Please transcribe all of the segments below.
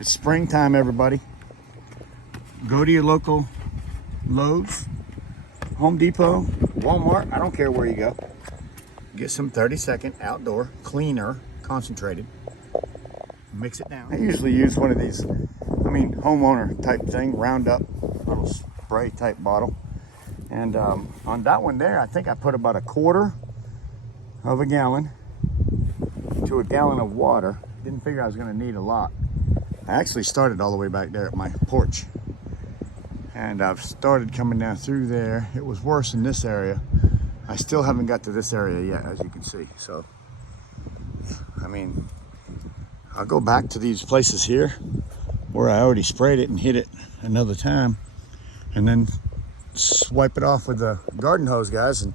It's springtime, everybody. Go to your local Lowe's, Home Depot, Walmart, I don't care where you go. Get some 30-second outdoor cleaner, concentrated. Mix it down. I usually use one of these, homeowner type thing, Roundup, little spray type bottle. And on that one there, I think I put about 1/4 of a gallon to a gallon of water. Didn't figure I was gonna need a lot. I actually started all the way back there at my porch. And I've started coming down through there. It was worse in this area. I still haven't got to this area yet, as you can see. So, I'll go back to these places here where I already sprayed it and hit it another time, and then swipe it off with the garden hose, guys, and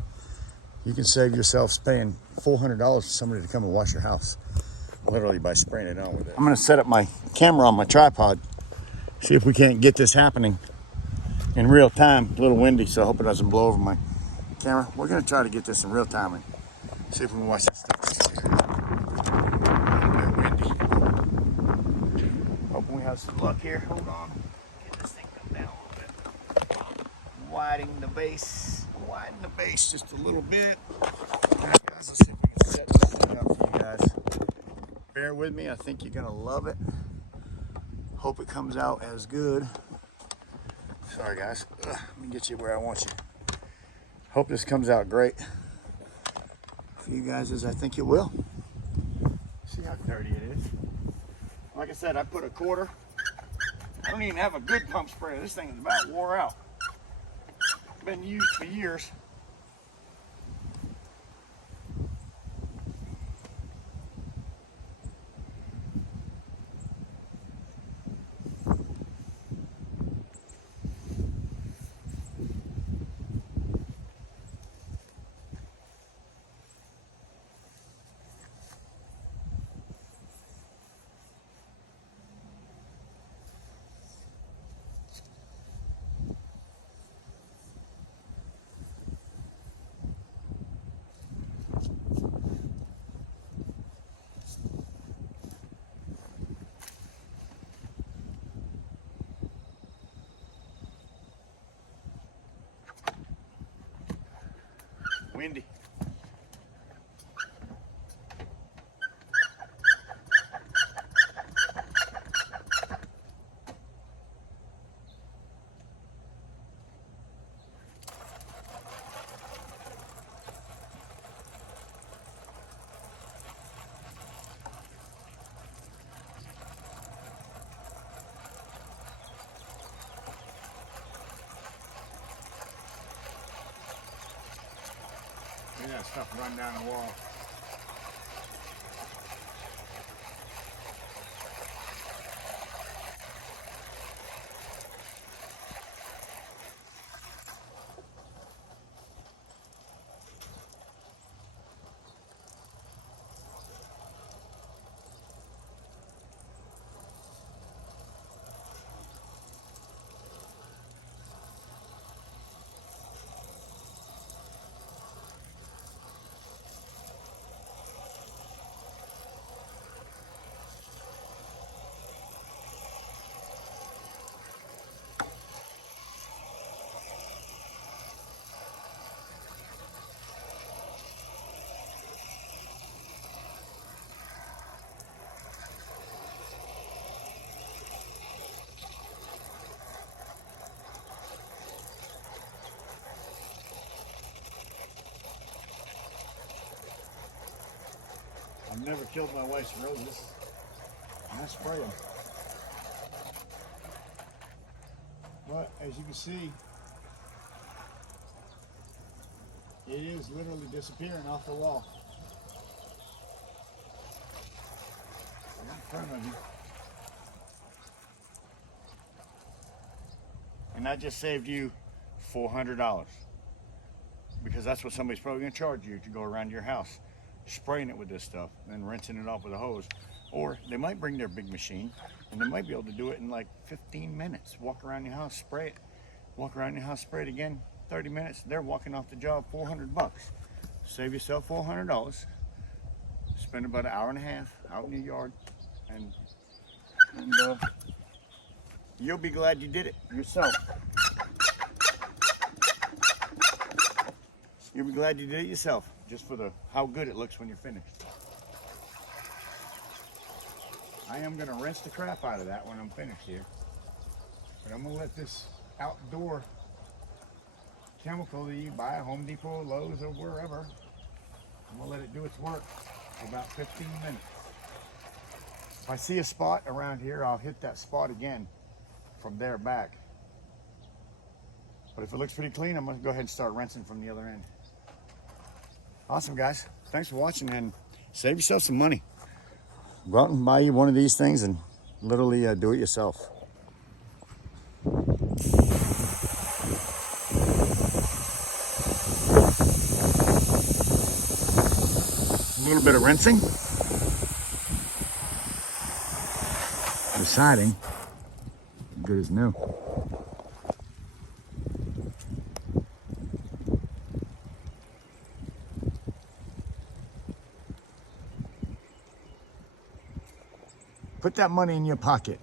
you can save yourself paying $400 for somebody to come and wash your house, literally by spraying it on with it. I'm gonna set up my camera on my tripod, see if we can't get this happening in real time. A little windy, so I hope it doesn't blow over my camera. We're gonna try to get this in real time and see if we can watch this stuff. Hoping we have some luck here. Hold on. Get this thing come down a little bit. Widen the base just a little bit. Alright guys, let's see if we can set this thing up for you guys. Bear with me, I think you're gonna love it. Hope it comes out as good. Sorry guys, let me get you where I want you. Hope this comes out great for you guys, as I think it will. See how dirty it is. Like I said, I put 1/4. I don't even have a good pump sprayer. This thing is about wore out. Been used for years. Windy. Look at that stuff run down the wall. I've never killed my wife's roses. I spray them. But as you can see, it is literally disappearing off the wall. Right in front of you. And that just saved you $400. Because that's what somebody's probably going to charge you to go around your house, spraying it with this stuff, and rinsing it off with a hose. Or they might bring their big machine, and they might be able to do it in like 15 minutes. Walk around your house, spray it. Walk around your house, spray it again. 30 minutes, they're walking off the job, $400 bucks. Save yourself $400. Spend about an hour and a half out in your yard, and you'll be glad you did it yourself. You'll be glad you did it yourself, just for how good it looks when you're finished. I am gonna rinse the crap out of that when I'm finished here. But I'm gonna let this outdoor chemical that you buy at Home Depot, Lowe's, or wherever, I'm gonna let it do its work for about 15 minutes. If I see a spot around here, I'll hit that spot again from there back. But if it looks pretty clean, I'm gonna go ahead and start rinsing from the other end. Awesome, guys. Thanks for watching, and save yourself some money. Go out and buy you one of these things and literally do it yourself. A little bit of rinsing. The siding, good as new. Put that money in your pocket.